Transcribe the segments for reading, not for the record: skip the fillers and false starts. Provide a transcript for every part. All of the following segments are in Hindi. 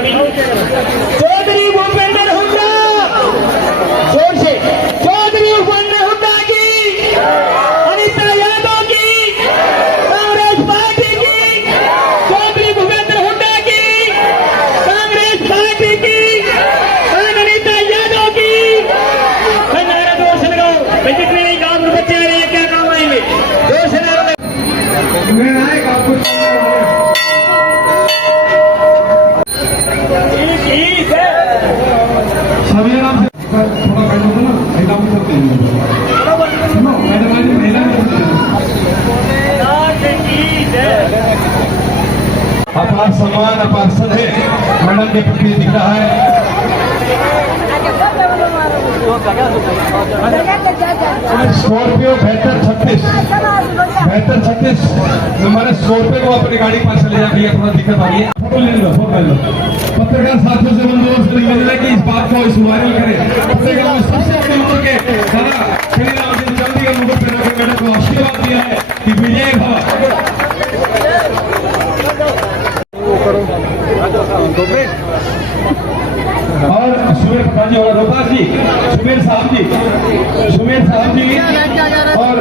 गाड़ी चौधरी भूपेंद्र हुड्डा, जोर से चौधरी भूपेंद्र हुड्डा की, अनिता यादव की, कांग्रेस पार्टी की, चौधरी भूपेंद्र हुड्डा की, कांग्रेस पार्टी की, अनिता यादव की। नारा जोर से लगाओ, जितने काम बच्चे आ रहे हैं क्या काम आएंगे, जोर से नारा अपार सम्मान अपार श्रद्धे मंडल के प्रति दिख रहा है। स्कॉर्पियो 7236 हमारे स्कॉर्पियो को अपनी गाड़ी पास चले जाए भैया, थोड़ा दिक्कत आ रही है। फोटो ले लो, फोटो ले लो। पत्रकार साथियों से बंदोबस्त निवेदन है कि इस बात को इस वायरल करें। पत्रकार में सबसे बड़े लोगों के दादा श्री राम चंदी का मुकुट पहना के मैडम को आशीर्वाद दिया है कि विजय भव। और सुमेर प्रधान जी और रोहतास जी, सुमेर साहब जी और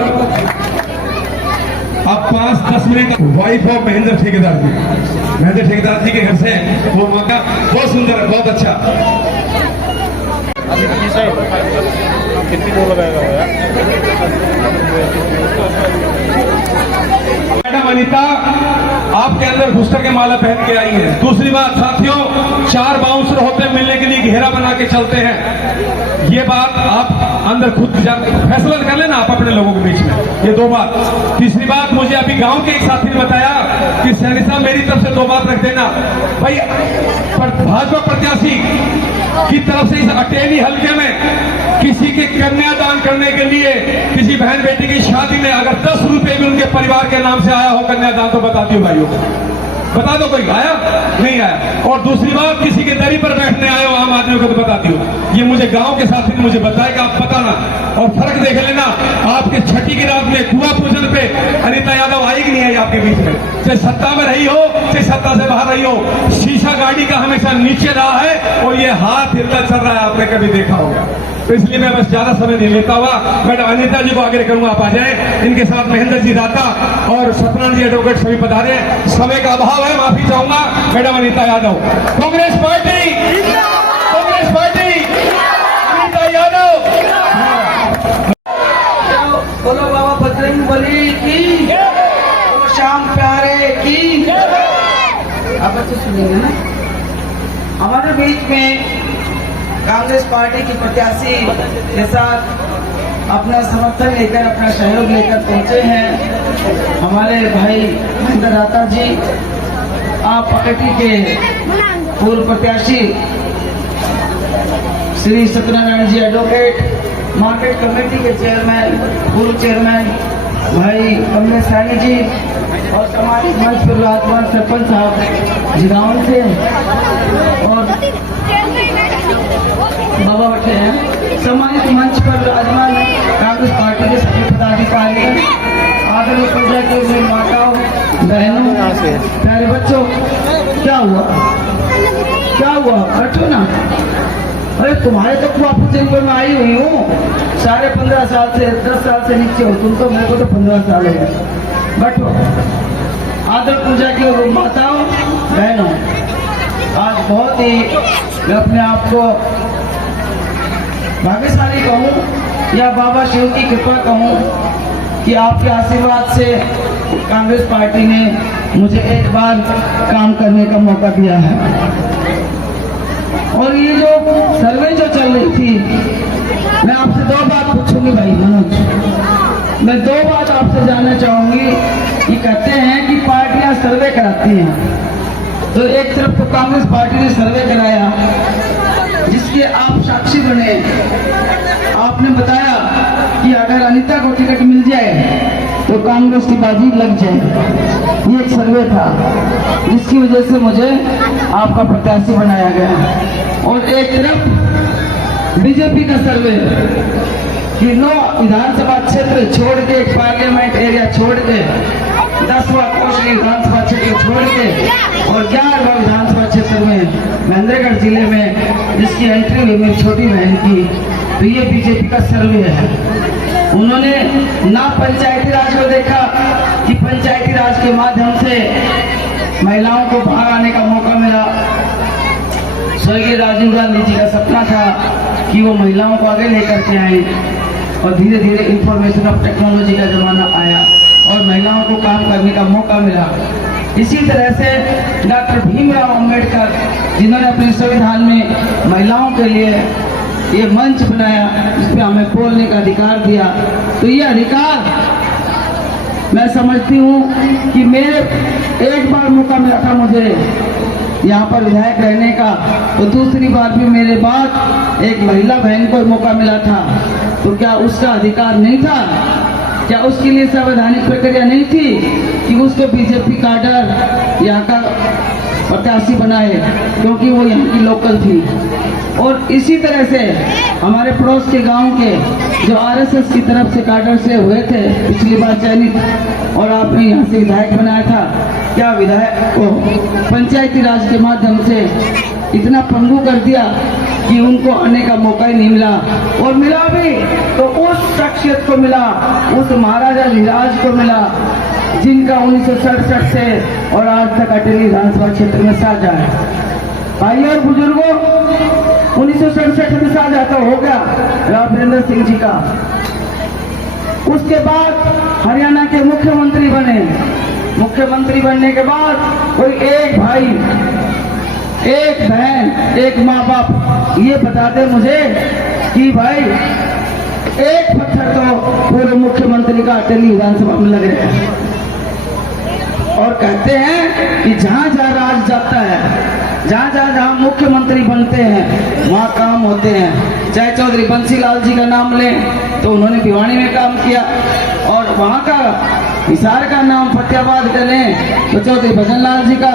आप 5-10 मिनट वाइफ ऑफ महेंद्र ठेकेदार जी के घर से वो मौका बहुत सुंदर है, बहुत अच्छा। कितनी दूर लगाएगा मैडम अनीता आपके अंदर घुसकर के माला पहन के आई है। दूसरी बात साथियों, 4 बाउंसर होते हैं मिलने के लिए घेरा बना के चलते हैं। ये बात आप अंदर खुद फैसला कर लेना आप अपने लोगों के बीच में, ये 2 बात। तीसरी बात, मुझे अभी गांव के एक साथी ने बताया कि सैनी साहब मेरी तरफ से 2 बात रख देना भाई, भाजपा प्रत्याशी की तरफ से इस अटेली हल्के में किसी के कन्यादान करने के लिए किसी बहन बेटी की शादी में अगर 10 रुपए भी उनके परिवार के नाम से आया हो कन्यादान, तो बता दियो भाइयों, बता दो कोई आया नहीं आया। और दूसरी बात, किसी के दरी पर बैठने आए हो आम आदमी को तो बता दियो। ये मुझे गांव के साथी ने मुझे बताया कि आप बताना और फर्क देख लेना। आपके छठी की रात में कुआं पूजन पे अनीता यादव आई कि नहीं आई आपके बीच में, चाहे सत्ता में रही हो चाहे सत्ता से बाहर रही हो, शीशा गाड़ी का हमेशा नीचे रहा है और ये हाथ हिलता चल रहा है, आपने कभी देखा होगा। तो इसलिए मैं बस ज्यादा समय नहीं लेता हुआ मैडम अनीता जी को आगे करूंगा, आप आ जाए। इनके साथ महेंद्र जी दाता और सत्यनारायण जी एडवोकेट सभी पधारे। समय का अभाव है, माफी चाहूंगा। Madam Anita Yadav, Congress party, Anita Yadav. बोलो बाबा बजरंग बली की, श्याम प्यारे की। आप बच्चे सुनेंगे ना। हमारे बीच में कांग्रेस पार्टी की प्रत्याशी के साथ अपना समर्थन लेकर, अपना सहयोग लेकर पहुंचे हैं हमारे भाई महेंद्र दाता जी। आप पकटी के पूर्व प्रत्याशी श्री सत्यनारायण जी एडवोकेट, मार्केट कमेटी के चेयरमैन, पूर्व चेयरमैन भाई कमलेश सैनी जी और सामाजिक मंच पर विराजमान सरपंच साहब जिगांव से और बाबा बैठे हैं। सम्मानित मंच पर विराजमान कांग्रेस पार्टी के सभी पदाधिकारी, आदरणीय प्रजा के मेरी माताओं, बहनों, प्यारे बच्चों, क्या हुआ बैठो ना। अरे तुम्हारे तो कुआं पूजन पर मैं आई हुई हूँ, साढ़े 15 साल से 10 साल से नीचे हो तुम, तो मेरे को तो 15 साल है। बैठो। आदर पूजा की माताओं, बहनों, आज बहुत ही मैं अपने आप को भाग्यशाली कहूँ या बाबा शिव की कृपा कहूँ कि आपके आशीर्वाद से कांग्रेस पार्टी ने मुझे एक बार काम करने का मौका दिया है। और ये जो सर्वे जो चल रही थी, मैं आपसे 2 बात पूछूंगी भाई मनोज, मैं 2 बात आपसे जानना चाहूंगी। ये कहते हैं कि पार्टियां सर्वे कराती हैं, तो एक तरफ तो कांग्रेस पार्टी ने सर्वे कराया जिसके आप साक्षी बने। आपने बताया कि अगर अनीता को टिकट मिल जाए तो कांग्रेस की बाजी लग जाए। ये एक सर्वे था जिसकी वजह से मुझे आपका प्रत्याशी बनाया गया। और एक तरफ बीजेपी का सर्वे कि 9 विधानसभा क्षेत्र छोड़ के, पार्लियामेंट एरिया छोड़ के 10वां कोषली विधानसभा क्षेत्र छोड़ के और 11वां विधानसभा क्षेत्र में महेंद्रगढ़ जिले में जिसकी एंट्री हुई मेरी छोटी बहन की, तो ये बीजेपी का सर्वे है। उन्होंने ना पंचायती राज को देखा कि पंचायती राज के माध्यम से महिलाओं को बाहर आने का मौका मिला। स्वर्गीय राजीव गांधी जी का सपना था कि वो महिलाओं को आगे लेकर के आए और धीरे धीरे इंफॉर्मेशन ऑफ टेक्नोलॉजी का जमाना आया और महिलाओं को काम करने का मौका मिला। इसी तरह से डॉक्टर भीमराव अंबेडकर जिन्होंने अपने संविधान में महिलाओं के लिए ये मंच बनाया जिसमें हमें बोलने का अधिकार दिया, तो ये अधिकार मैं समझती हूँ कि मेरे एक बार मौका मिला था मुझे यहाँ पर विधायक रहने का, तो दूसरी बार भी मेरे बाद एक महिला बहन को मौका मिला था, तो क्या उसका अधिकार नहीं था? क्या उसके लिए संवैधानिक प्रक्रिया नहीं थी कि उसको बीजेपी काडर यहाँ का प्रत्याशी बनाए, क्योंकि वो यहाँ की लोकल थी। और इसी तरह से हमारे पड़ोस के गांव के जो आरएसएस की तरफ से काडर से हुए थे पिछली बार चयनित, और आपने यहाँ से विधायक बनाया था, क्या विधायक को पंचायती राज के माध्यम से इतना पंगु कर दिया कि उनको आने का मौका ही नहीं मिला? और मिला भी तो उस शख्सियत को मिला, उस महाराजा धीराज को मिला जिनका 1967 से और आज तक अटेली विधानसभा क्षेत्र में साझा है। भाई और बुजुर्गों, 1967 में साझा तो हो गया राजेंद्र सिंह जी का। उसके बाद हरियाणा के मुख्यमंत्री बने। मुख्यमंत्री बनने के बाद कोई एक भाई, एक बहन, एक माँ बाप ये बता दे मुझे कि भाई एक पत्थर तो पूर्व मुख्यमंत्री का अटेली विधानसभा में लग रहा है। और कहते हैं कि जहाँ जहाँ राज जाता है, जहाँ मुख्यमंत्री बनते हैं वहाँ काम होते हैं। चाहे चौधरी बंसीलाल जी का नाम लें तो उन्होंने भिवानी में काम किया, और वहाँ का हिसार का नाम फतेहाबाद का लें तो चौधरी भजनलाल जी का।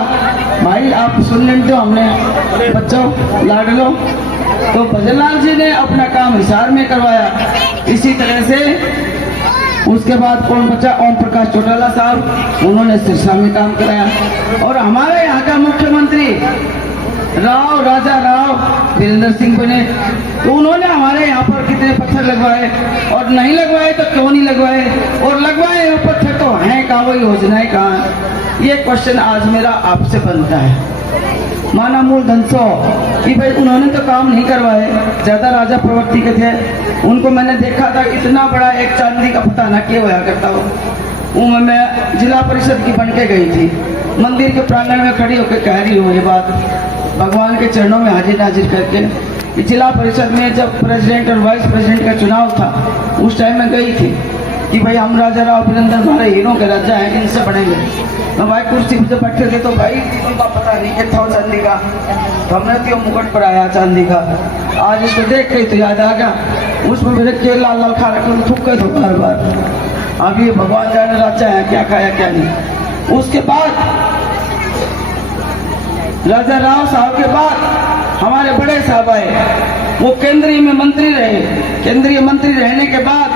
भाई आप सुन लें तो हमने बच्चों लाड लो, तो भजनलाल जी ने अपना काम हिसार में करवाया। इसी तरह से उसके बाद कौन बचा? ओम प्रकाश चौटाला साहब, उन्होंने सिरसा में काम कराया। और हमारे यहाँ का मुख्यमंत्री राजा राव वीरेंद्र सिंह बने, तो उन्होंने हमारे यहाँ पर कितने पत्थर लगवाए, और नहीं लगवाए तो क्यों नहीं लगवाए, और लगवाए वो पत्थर तो हैं कहाँ, वो योजनाएं कहाँ हैं? ये क्वेश्चन आज मेरा आपसे बनता है। माना मूल धनसो कि भाई उन्होंने तो काम नहीं करवाए, ज्यादा राजा प्रवृत्ति के थे। उनको मैंने देखा था इतना बड़ा एक चांदी का पता ना क्या होया करता हो। वो मैं जिला परिषद की बन के गई थी, मंदिर के प्रांगण में खड़ी होकर कह रही हूँ ये बात, भगवान के चरणों में हाजिर नाजिर करके। जिला परिषद में जब प्रेसिडेंट और वाइस प्रेसिडेंट का चुनाव था, उस टाइम में गई थी कि भाई हम राजा राव वीरेंद्र हमारे हीरों के राजा हैं, इनसे बनेंगे। मैं भाई कुर्सी पे बैठे थे तो भाई उनका पता नहीं क्या था चांदी का, तो हमने तो मुकुट पर आया चांदी का। आज इसको देख के तो याद आ गया, उसमें मेरे केला लाल लाल खा रखे थूक गए तो बार बार। अब ये भगवान जाने राजा है क्या खाया क्या नहीं। उसके बाद राजा राव साहब के बाद हमारे बड़े साहब आए, वो केंद्रीय में मंत्री रहे। केंद्रीय मंत्री रहने के बाद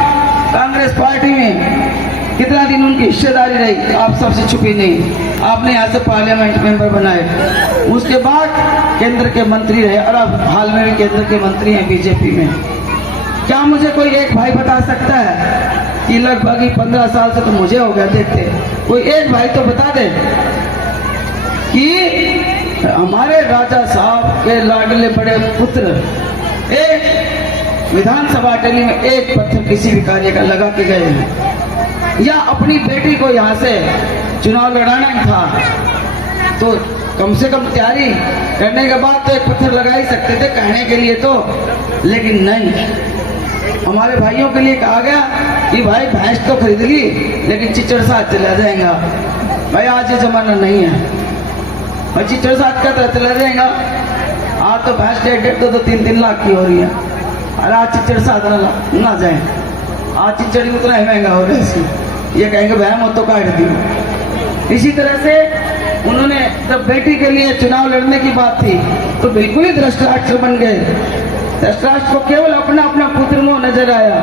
कांग्रेस पार्टी में कितना दिन उनकी हिस्सेदारी रही आप सबसे छुपी नहीं। आपने यहाँ से पार्लियामेंट मेंबर बनाए, उसके बाद केंद्र के मंत्री रहे, और अब हाल में भी केंद्र के मंत्री हैं बीजेपी में। क्या मुझे कोई एक भाई बता सकता है कि लगभग 15 साल से तो मुझे हो गया देखते, कोई एक भाई तो बता दे कि हमारे राजा साहब के लाडले बड़े पुत्र एक विधानसभा अटेली में एक पत्थर किसी भी कार्य का लगा के गए हैं, या अपनी बेटी को यहाँ से चुनाव लड़ाना ही था तो कम से कम तैयारी करने के बाद तो एक पत्थर लगा ही सकते थे कहने के लिए तो। लेकिन नहीं, हमारे भाइयों के लिए कहा गया कि भाई भैंस तो खरीद ली लेकिन चिचड़ साथ चला जाएगा। भाई आज ये जमाना नहीं है, भाई चिचड़ साथ का तरह चला जाएगा। आज तो भैंस 1.5 तो 3 लाख की हो रही है, अरे आज चिचड़ साथ ना जाए, आज चिचड़ी उतना ही महंगा हो रहा है इसमें, ये कहेंगे बहन वो तो काट दी। इसी तरह से उन्होंने जब बेटी के लिए चुनाव लड़ने की बात थी तो बिल्कुल ही धृतराष्ट्र बन गए। धृतराष्ट्र को केवल अपना अपना पुत्र मोह नजर आया।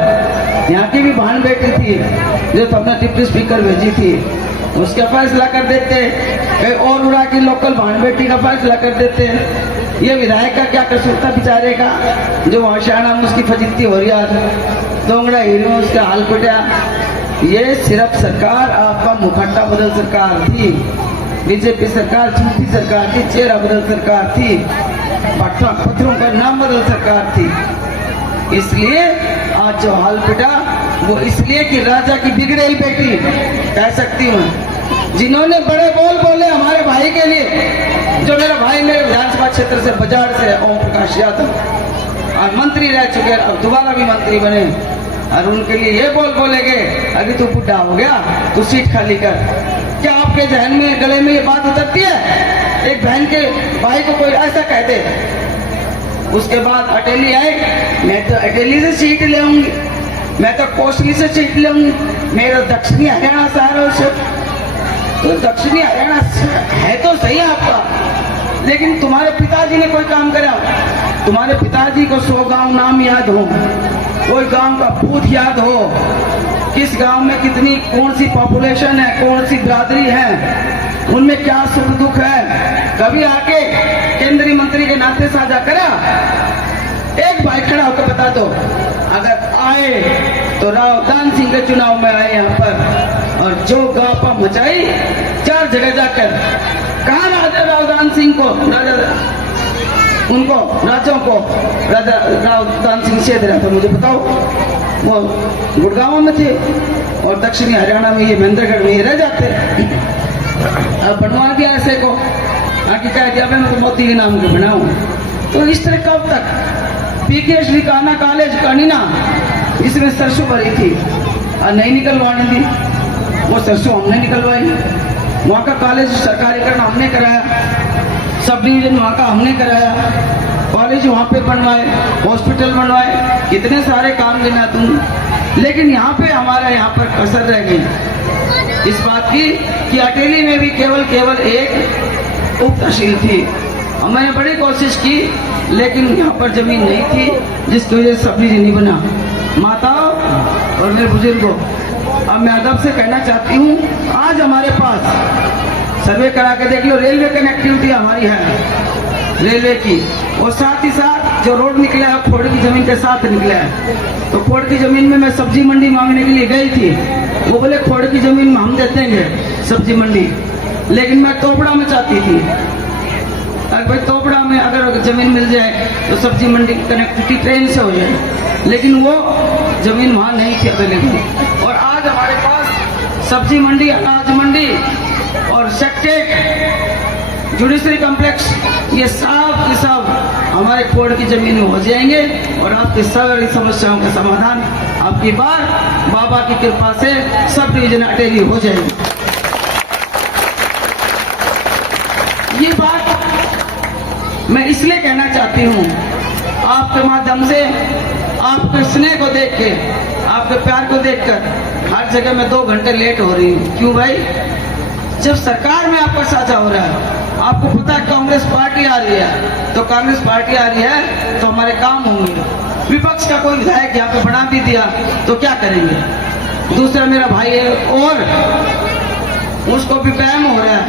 यहाँ की भी बहन बेटी थी जो तो अपना डिप्टी स्पीकर भेजी थी, उसका फैसला कर देते, कहीं और उड़ा की लोकल भान बेटी का फैसला कर देते। ये विधायक का क्या कसूर था बेचारे का, जो वहां शाना में उसकी फजीती हो रही है, दोंगड़ा हीरो में उसका हाल पिटा। ये सिर्फ सरकार आपका मुखट्टा बदल सरकार थी, बीजेपी सरकार झूठी सरकार थी, चेहरा बदल सरकार थी, पत्थरों का नाम बदल सरकार थी। इसलिए आज जो हाल पिटा वो इसलिए कि राजा की बिगड़ेली बेटी कह सकती हूँ, जिन्होंने बड़े बोल बोले हमारे भाई के लिए। जो मेरा भाई मेरे विधानसभा क्षेत्र से बाजार से ओम प्रकाश यादव और मंत्री रह चुके, अब दोबारा भी मंत्री बने, और उनके लिए ये बोल बोलेगे अभी तू बुढ़ा हो गया तू सीट खाली कर। क्या आपके जहन में गले में ये बात उतरती है? एक बहन के भाई को कोई ऐसा कह दे। उसके बाद अटेली आए, मैं तो अटेली से सीट ले आऊंगी, मैं तो कोसली से सीट ले आऊंगी, मेरा दक्षिणी हरियाणा शहर से। तो दक्षिणी हरियाणा है तो सही आपका, लेकिन तुम्हारे पिताजी ने कोई काम करा? तुम्हारे पिताजी को 100 गांव नाम याद हो, कोई गांव का बूथ याद हो, किस गांव में कितनी कौन सी पॉपुलेशन है, कौन सी बिरादरी है, उनमें क्या सुख दुख है, कभी आके केंद्रीय मंत्री के नाते साझा करा? एक भाई खड़ा होकर बता दो। अगर आए तो राव दान सिंह के चुनाव में आए यहाँ पर, और जो गापा मचाई 4 जगह जाकर, कहा राजा राव दान सिंह को, उनको राजाओं को राजा राव दान सिंह से दे रहा था, मुझे बताओ। वो गुड़गांव में थे और दक्षिणी हरियाणा में ये महेंद्रगढ़ में ये रह जाते। अब बनवा दिया ऐसे को, आगे कह दिया मैं तो मोदी के नाम को बनाऊं। तो इस तरह कब तक? पीके श्री कान्हा कॉलेज कनीना, इसमें सरसों भरी थी और नहीं निकलवाने दी, वो सरसों हमने निकलवाई। वहाँ का कॉलेज सरकारीकरण हमने कराया, सब डिवीजन वहाँ का हमने कराया, कॉलेज वहाँ पे बनवाए, हॉस्पिटल बनवाए, कितने सारे काम गिना तुम। लेकिन यहाँ पे हमारा यहाँ पर कसर रह गई इस बात की कि अटेली में भी केवल एक उप तहसील थी। और मैंने बड़ी कोशिश की, लेकिन यहाँ पर जमीन नहीं थी, जिसकी वजह से सब डिवीजन नहीं बना। माताओं और मेरे बुजुर्गों, अब मैं अदब से कहना चाहती हूँ, आज हमारे पास सर्वे करा के देख लो, रेलवे कनेक्टिविटी हमारी है रेलवे की, और साथ ही साथ जो रोड निकला है फोड़ की जमीन के साथ निकला है। तो फोड़ की जमीन में मैं सब्जी मंडी मांगने के लिए गई थी, वो बोले फोड़ की जमीन में हम दे देंगे सब्जी मंडी, लेकिन मैं तोपड़ा में चाहती थी। अगर भाई तोपड़ा में अगर जमीन मिल जाए तो सब्जी मंडी की कनेक्टिविटी ट्रेन से हो जाए, लेकिन वो जमीन वहाँ नहीं थी अवेलेबल। और आज हमारे पास सब्जी मंडी, अनाज मंडी और सेक्टेट, जुडिशरी कॉम्प्लेक्स, ये सब के सब हमारे कोड़ की जमीन में हो जाएंगे और आपकी सारी समस्याओं का समाधान आपकी बार बाबा की कृपा से सब डिवीजन अटेली हो जाएगी। ये बात मैं इसलिए कहना चाहती हूँ, आपके माध्यम से, आपके स्नेह को देख के, आपके प्यार को देखकर हर जगह मैं 2 घंटे लेट हो रही हूँ। क्यों भाई? जब सरकार में आपका साझा हो रहा है, आपको पता है कांग्रेस पार्टी आ रही है, तो कांग्रेस पार्टी आ रही है तो हमारे काम होंगे। विपक्ष का कोई विधायक यहाँ पे बना भी दिया तो क्या करेंगे? दूसरा मेरा भाई है और उसको भी वहम हो रहा है,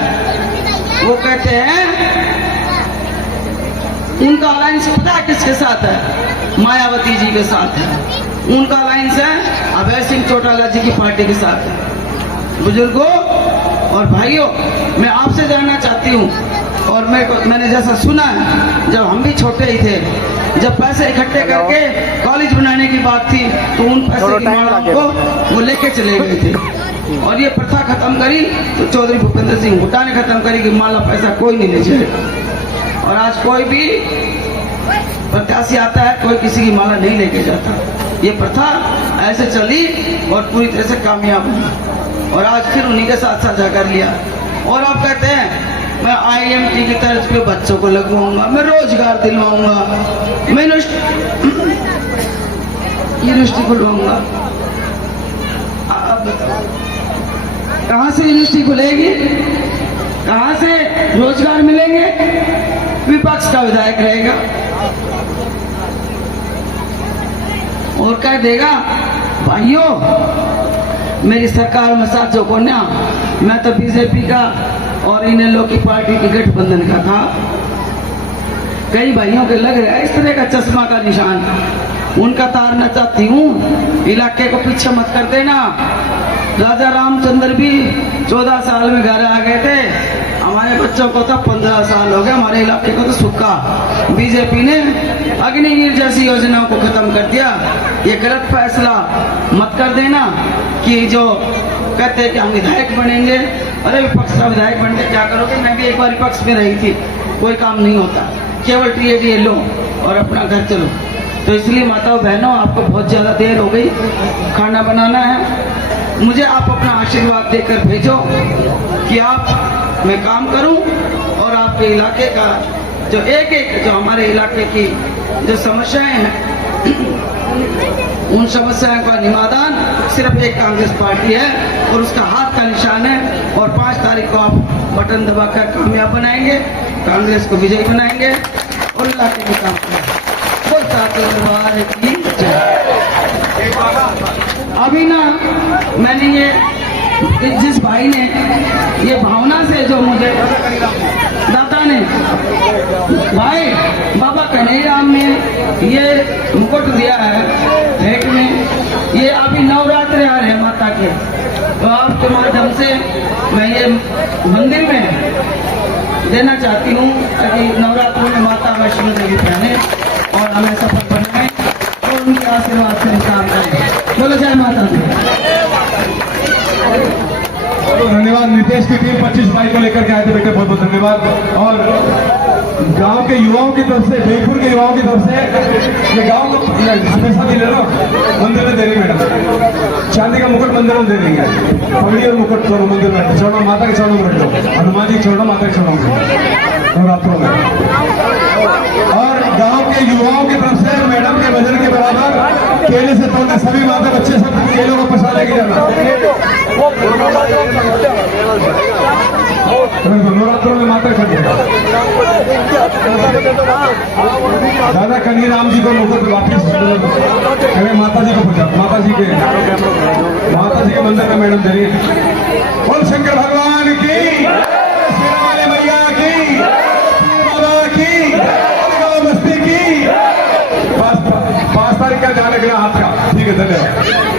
वो कहते हैं उनका अलायंस पता है किसके साथ है? मायावती जी के साथ है। उनका अलायंस है अभय सिंह चौटाला जी की पार्टी के साथ है। बुजुर्गों और भाइयों, मैं आपसे जानना चाहती हूँ, और मैंने जैसा सुना है, जब हम भी छोटे ही थे, जब पैसे इकट्ठे करके कॉलेज बनाने की बात थी तो उन पैसे की मालाओं को वो लेके चले गए थे, और ये प्रथा खत्म करी तो चौधरी भूपेंद्र सिंह हुड्डा ने खत्म करी कि माला पैसा कोई नहीं ले जाए। और आज कोई भी प्रत्याशी आता है, कोई किसी की माला नहीं लेके जाता। ये प्रथा ऐसे चली और पूरी तरह से कामयाब हुई, और आज फिर उन्हीं के साथ साझा कर लिया। और आप कहते हैं मैं IMT की तर्ज पे बच्चों को लगवाऊंगा, मैं रोजगार दिलवाऊंगा, मैं यूनिवर्सिटी खुलवाऊंगा। अब बताओ कहाँ से यूनिवर्सिटी खुलेगी, कहाँ से रोजगार मिलेंगे? विपक्ष का विधायक रहेगा और कह देगा भाइयों मेरी सरकार में साथियों को ना, मैं तो बीजेपी का और इन लोग की पार्टी की गठबंधन का था। कई भाइयों के लग रहा है इस तरह का चश्मा का निशान, उनका तारना चाहती हूँ। इलाके को पीछे मत कर देना। राजा रामचंद्र भी 14 साल में घर आ गए थे, हमारे बच्चों को तो 15 साल हो गए, हमारे इलाके को तो सूखा। बीजेपी ने अग्निवीर जैसी योजनाओं को खत्म कर दिया। ये गलत फैसला मत कर देना कि जो कहते हैं कि हम विधायक बनेंगे, अरे विपक्ष का विधायक बन के क्या करोगे? मैं भी एक बार विपक्ष में रही थी, कोई काम नहीं होता, केवल टीए लो और अपना घर चलो। तो इसलिए माताओं बहनों, आपको बहुत ज़्यादा देर हो गई, खाना बनाना है। मुझे आप अपना आशीर्वाद देकर भेजो कि आप मैं काम करूं और आपके इलाके का जो एक जो हमारे इलाके की जो समस्याएं हैं उन समस्याओं का निवारण सिर्फ एक कांग्रेस पार्टी है और उसका हाथ का निशान है। और 5 तारीख को आप बटन दबाकर कामयाब बनाएंगे, कांग्रेस को विजयी बनाएंगे और इलाके में काम करेंगे। अभी ना मैंने ये जिस भाई ने ये भावना से जो मुझे दादा ने भाई बाबा कन्हैयाराम ने ये मुकुट दिया है भेंट में, ये अभी नवरात्र आ रहे हैं माता के, तो आपके माध्यम से मैं ये मंदिर में देना चाहती हूँ ताकि नवरात्रों में माता वैष्णो देवी पहने और हमें सफल बनाए और उनके आशीर्वाद से काम करें। बोलो जय माता दी। धन्यवाद। नितेश की टीम 25 बाइक को लेकर के आए थे बेटे, बहुत बहुत धन्यवाद। और गांव के युवाओं की तरफ से, जयपुर के युवाओं की तरफ से ये गांव को हमेशा भी ले लो, मंदिर में दे रही मैडम, चांदी का मुकुट मंदिर में दे रही है, पगड़ी और मुकुट दोनों मंदिर में, चरणों माता के चरणों में रख लो, हनुमान जी चरणों माता के चरणों में नवरात्रों में। और गांव के युवाओं की तरफ से मैडम के वजन के बराबर केले से तोड़ने सभी माता बच्चे सब केलों को प्रसाद लेके जाना। नवरात्रों में माता खड़ी दादा कन्हैयाराम जी को मुकुट वापिस अरे माता जी को पूछा, माता जी के मंदिर में मैडम दे रही है। बोल शंकर भगवान की, शेरा वाले मैया की, बाबा की, मस्ती की। 5 तारीख का ध्यान रखना हाथ का, ठीक है, धन्यवाद।